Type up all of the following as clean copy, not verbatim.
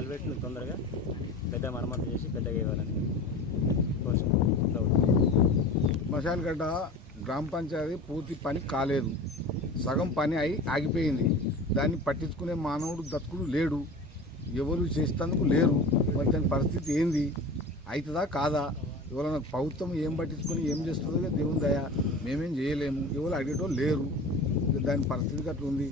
కాల్వెట్ను తొందరగా పెద్ద మరమ్మతు చేసి పెద్దగా ఇవ్వాలని కోరుకుంటున్నాను. మశాలగడ్డ గ్రామ పంచాయతీ పూర్తి పని కాలేదు, సగం పని అయి ఆగిపోయింది. దాన్ని పట్టించుకునే మానవుడు దత్తుకుడు లేడు, ఎవరు చేసేందుకు లేరు. మరి దాని పరిస్థితి ఏంది, అవుతుందా కాదా? ఎవరైనా ప్రభుత్వం ఏం పట్టించుకొని ఏం చేస్తుందో దేవుని దయ, మేమేం చేయలేము, ఎవరు అడిగేటోళ్ళు లేరు. దాని పరిస్థితి అట్లా ఉంది.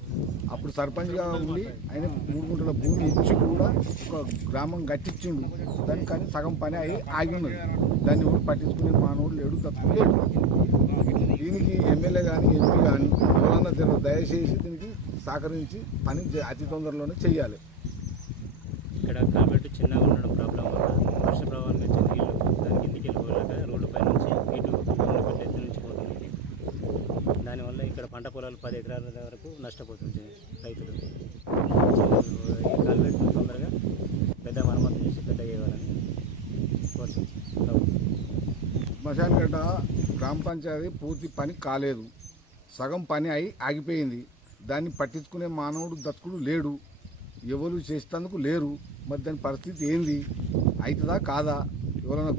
అప్పుడు సర్పంచ్గా ఉండి ఆయన 3 గుంటల భూమి ఇచ్చి కూడా ఒక గ్రామం కట్టించిండు, దానికి కానీ సగం పని అయి ఆగి ఉన్నది. దాన్ని ఎవరు పట్టించుకునే మానవుడు లేడు, దత్తుకుడు లేడు. దీనికి ఎమ్మెల్యే కానీ ఎంపీ కానీ ఎవరన్నా దయచేసి దీనికి సహకరించి పని అతి తొందరలోనే చెయ్యాలి. ఇక్కడ కాల్వెట్టు చిన్నగా ఉండడం ప్రాబ్లం వల్ల వర్ష ప్రభావానికి వచ్చే నీళ్లు దాని కిందికి వెళ్ళక రోడ్డుపై నుంచి ఇటు పెద్ద ఎత్తు నుంచి పోతుంది. దానివల్ల ఇక్కడ పంట పొలాలు 10 ఎకరాల వరకు నష్టపోతుంది రైతులు. ఈ కాల్వెట్ను తొందరగా పెద్ద మరమ్మతు చేసి పెద్దగా ఇవ్వాలని కోరుకుంటున్నాను. మశాలగడ్డ గ్రామ పంచాయతీ పూర్తి పని కాలేదు, సగం పని అయి ఆగిపోయింది. దాన్ని పట్టించుకునే మానవుడు దత్తుకుడు లేడు, ఎవరు చేసేందుకు లేరు. మరి దాని పరిస్థితి ఏంది, అవుతుందా కాదా? ఎవరైనా